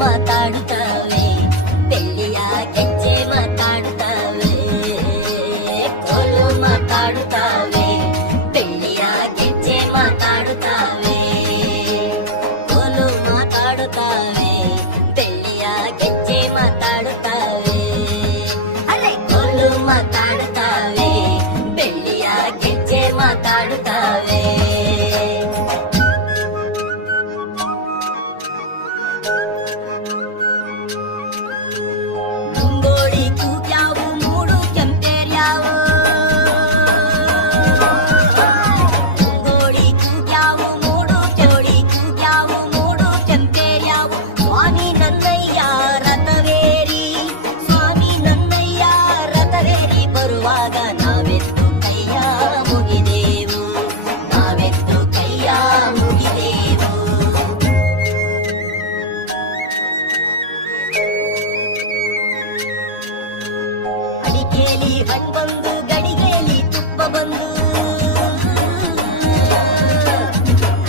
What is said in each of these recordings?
ಮಾತಾಡುತ್ತವೆ, ಬೆಳ್ಳಿಯ ಗೆಜ್ಜೆ ಮಾತಾಡುತ್ತವೆ, ಕೋಲು ಮಾತಾಡುತ್ತವೆ, ಬೆಳ್ಳಿಯ ಗೆಜ್ಜೆ ಮಾತಾಡುತ್ತವೆ, ಕೋಲು ಮಾತಾಡುತ್ತವೆ, ಬೆಳ್ಳಿಯ ಗೆಜ್ಜೆ ಮಾತಾಡುತ್ತವೆ, ಅರೆ ಕೋಲು ಮಾತಾಡುತ್ತವೆ, ಬೆಳ್ಳಿಯ ಗೆಜ್ಜೆ ಮಾತಾಡುತ್ತವೆ. ಮುಂಗೋಳಿ ಕೂಗ್ಯಾವು ಮೂಡು ಕೆಂಪೇರ್ಯಾವು, ಮುಂಗೋಳಿ ಕೂಗ್ಯಾವು ಮೂಡು ಕೂಗ್ಯಾವು ಮೂಡು ಕೆಂಪೇರ್ಯಾವು. ಸ್ವಾಮಿ ನನ್ನಯ್ಯ ರಥವೇರಿ, ಸ್ವಾಮಿ ನನ್ನಯ್ಯ ರಥವೇರಿ ಬರುವಾಗ ನಾವೆತ್ತು ಕೈಯ ಮುಗಿದೆವು, ನಾವೆತ್ತು ಕೈಯ ಮುಗಿದೆವು. ಅಡಿಕೆಲಿ ಹಣ್ಣು ಬಂದು ಗಡಿಗೆಲಿ ತುಪ್ಪ ಬಂದು,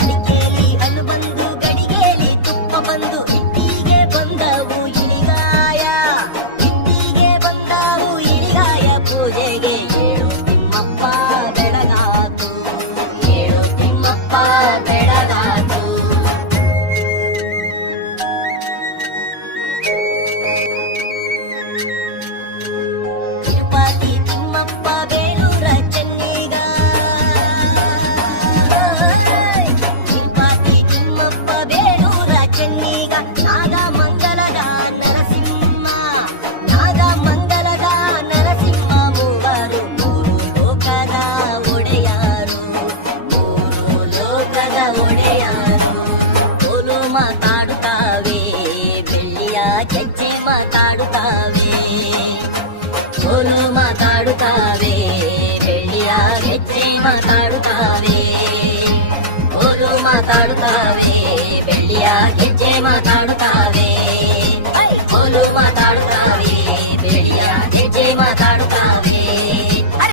ಅಡಿಕೆಲಿ ಹಣ್ಣು ಬಂದು ಗಡಿಗೆಲಿ ತುಪ್ಪ ಬಂದು, ಇಟ್ಟಿಗೆ ಬಂದವು ಇಳಿಗಾಯ, ಇಟ್ಟಿಗೆ ಬಂದವು ಇಳಿಗಾಯ. ಪೂಜೆಗೆ ಏಳು ತಿಮ್ಮಪ್ಪ ಬೆಳಗಾತು, ಏಳು ತಿಮ್ಮಪ್ಪ ಬೆಳಗಾತು. ತಿರುಪತಿ ತಿಮ್ಮಪ್ಪ ಬೇಲೂರ ಚೆನ್ನಿಗ, ತಿರುಪತಿ ತಿಮ್ಮಪ್ಪ ಬೇಲೂರ ಚೆನ್ನಿಗ. ನಾಗಮಂಗಲದ ನರಸಿಂಹ, ನಾಗಮಂಗಲದ ನರಸಿಂಹ. ಮೂವರು ಮೂರು ಲೋಕದ ಒಡೆಯಾರು, ಮೂರು ಲೋಕದ ಒಡೆಯಾರು. ಕೋಲು ಮಾತಾಡುತ್ತವೆ, ಬೆಳ್ಳಿಯ ಗೆಜ್ಜೆ ಮಾತಾಡುತ್ತವೆ, ಕೋಲು ಮಾತಾಡುತ್ತವೆ, ಬೆಳ್ಳಿಯ ಗೆಜ್ಜೆ ಮಾತಾಡುತ್ತವೆ, ಕೋಲು ಮಾತಾಡುತ್ತವೆ, ಬೆಳ್ಳಿಯ ಗೆಜ್ಜೆ ಮಾತಾಡುತ್ತವೆ.